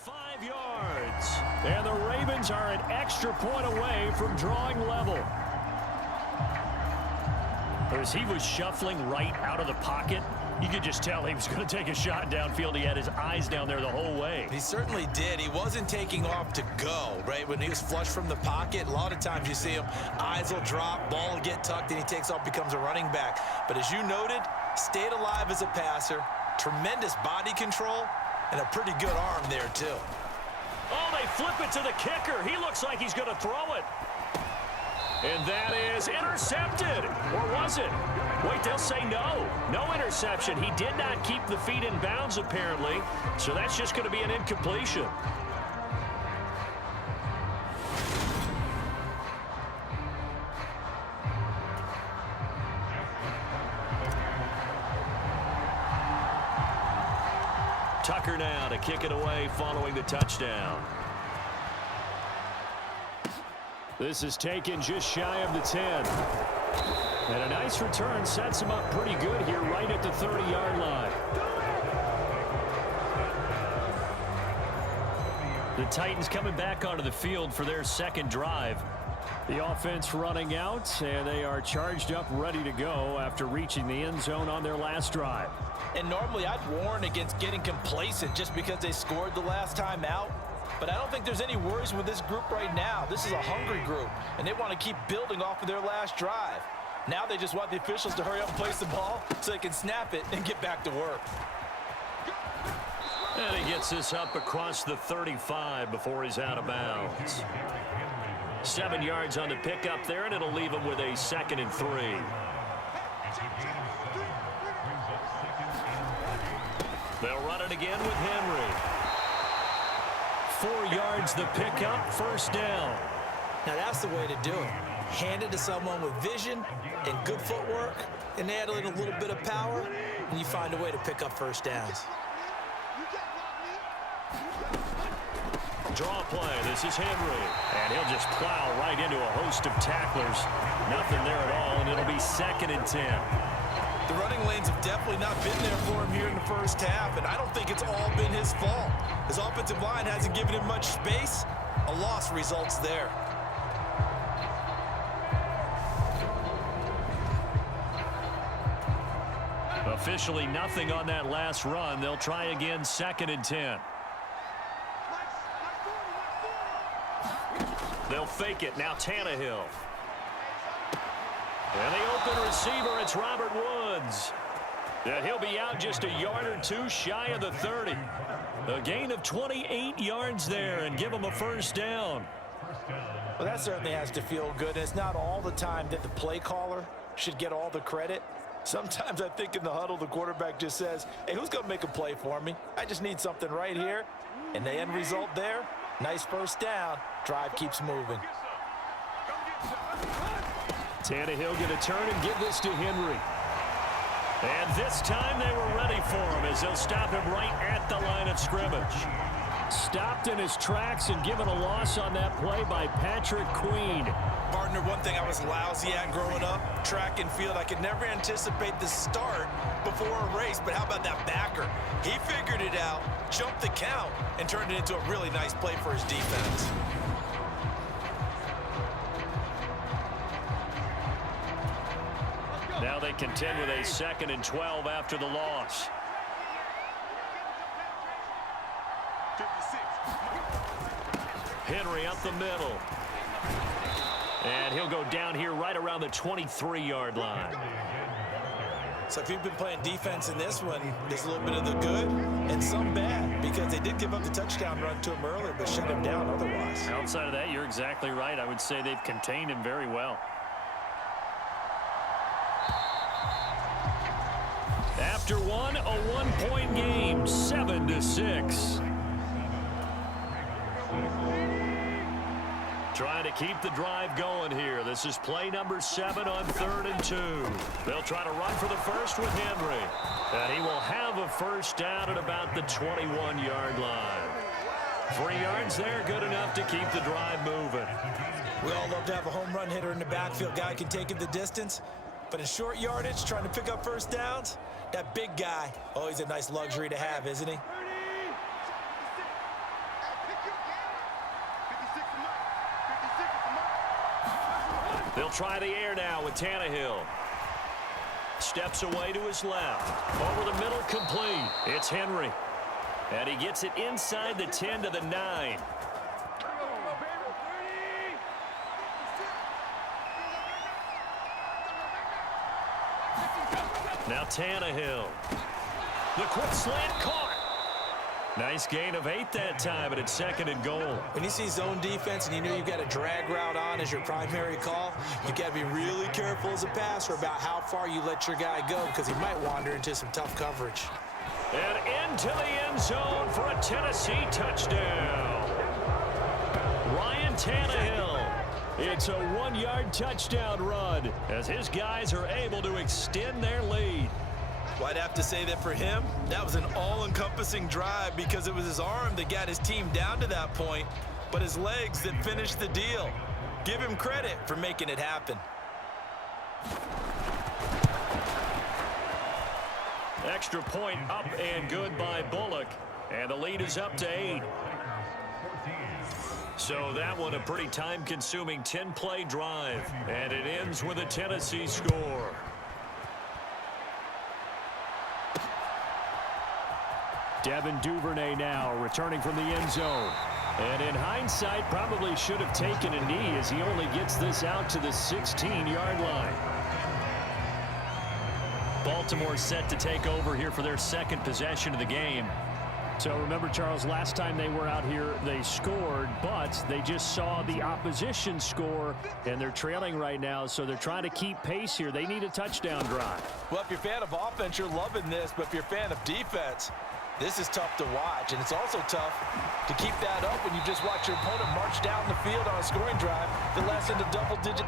5 yards. And the Ravens are an extra point away from drawing level. As he was shuffling right out of the pocket, you could just tell he was going to take a shot downfield. He had his eyes down there the whole way. He certainly did. He wasn't taking off to go, right? When he was flush from the pocket, a lot of times you see him, eyes will drop, ball will get tucked, and he takes off, becomes a running back. But as you noted, stayed alive as a passer, tremendous body control, and a pretty good arm there, too. Oh, they flip it to the kicker. He looks like he's going to throw it. And that is intercepted. Or was it? Wait, they'll say no. No interception. He did not keep the feet in bounds, apparently. So that's just going to be an incompletion. Tucker now to kick it away following the touchdown. This is taken just shy of the 10. And a nice return sets him up pretty good here right at the 30-yard line. The Titans coming back onto the field for their second drive. The offense running out, and they are charged up, ready to go after reaching the end zone on their last drive. And normally I'd warn against getting complacent just because they scored the last time out. But I don't think there's any worries with this group right now. This is a hungry group, and they want to keep building off of their last drive. Now they just want the officials to hurry up and place the ball so they can snap it and get back to work. And he gets this up across the 35 before he's out of bounds. 7 yards on the pickup there, and it'll leave him with a 2nd and 3. They'll run it again with Henry. 4 yards the pickup, first down. Now that's the way to do it. Hand it to someone with vision and good footwork, and add in a little bit of power, and you find a way to pick up first downs. Draw play. This is Henry. And he'll just plow right into a host of tacklers. Nothing there at all, and it'll be 2nd and 10. The running lanes have definitely not been there for him here in the first half, and I don't think it's all been his fault. His offensive line hasn't given him much space. A loss results there. Officially nothing on that last run. They'll try again, 2nd and 10. They'll fake it. Now Tannehill. And the open receiver, it's Robert Woods. And he'll be out just a yard or two shy of the 30. A gain of 28 yards there and give him a first down. Well, that certainly has to feel good. It's not all the time that the play caller should get all the credit. Sometimes I think in the huddle, the quarterback just says, hey, who's going to make a play for me? I just need something right here. And the end result there, nice first down. Drive keeps moving. Tannehill going to turn and give this to Henry. And this time they were ready for him as they'll stop him right at the line of scrimmage. Stopped in his tracks and given a loss on that play by Patrick Queen. Partner, one thing I was lousy at growing up, track and field, I could never anticipate the start before a race, but how about that backer? He figured it out, jumped the count, and turned it into a really nice play for his defense. Now they contend with a 2nd and 12 after the loss. Henry up the middle. And he'll go down here right around the 23-yard line. So if you've been playing defense in this one, there's a little bit of the good and some bad, because they did give up the touchdown run to him earlier, but shut him down otherwise. Outside of that, you're exactly right. I would say they've contained him very well. After one, a one-point game, 7-6. Trying to keep the drive going here. This is play number 7 on 3rd and 2. They'll try to run for the first with Henry. And he will have a first down at about the 21-yard line. 3 yards there, good enough to keep the drive moving. We all love to have a home run hitter in the backfield. Guy can take it the distance. But in short yardage, trying to pick up first downs, that big guy, always a nice luxury to have, isn't he? They'll try the air now with Tannehill. Steps away to his left. Over the middle, complete. It's Henry. And he gets it inside the 10 to the 9. Now Tannehill. The quick slant caught. Nice gain of 8 that time, and it's 2nd and goal. When you see zone defense and you know you've got a drag route on as your primary call, you got to be really careful as a passer about how far you let your guy go because he might wander into some tough coverage. And into the end zone for a Tennessee touchdown. Ryan Tannehill. It's a 1-yard touchdown run as his guys are able to extend their lead. Well, I'd have to say that for him, that was an all-encompassing drive because it was his arm that got his team down to that point, but his legs that finished the deal. Give him credit for making it happen. Extra point up and good by Bullock, and the lead is up to 8. So that one a pretty time-consuming 10-play drive, and it ends with a Tennessee score. Devin Duvernay now returning from the end zone. And in hindsight, probably should have taken a knee as he only gets this out to the 16-yard line. Baltimore set to take over here for their second possession of the game. So remember, Charles, last time they were out here, they scored, but they just saw the opposition score, and they're trailing right now, so they're trying to keep pace here. They need a touchdown drive. Well, if you're a fan of offense, you're loving this, but if you're a fan of defense, this is tough to watch, and it's also tough to keep that up when you just watch your opponent march down the field on a scoring drive that lasts into double-digit.